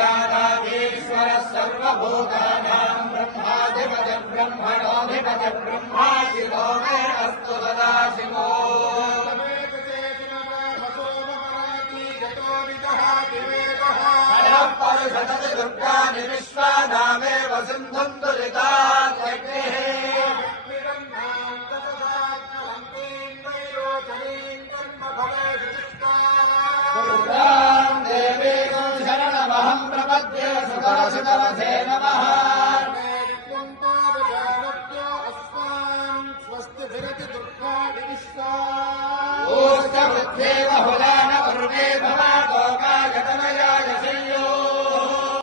विज्ञानाधीश्वरः सर्वभूतानां ब्रह्माधिपतिः ब्रह्मणोऽधिपतिः ब्रह्मा शिवो मे अस्तु सदाशिवो दुर्गानि विश्वानामेव सिन्धुम्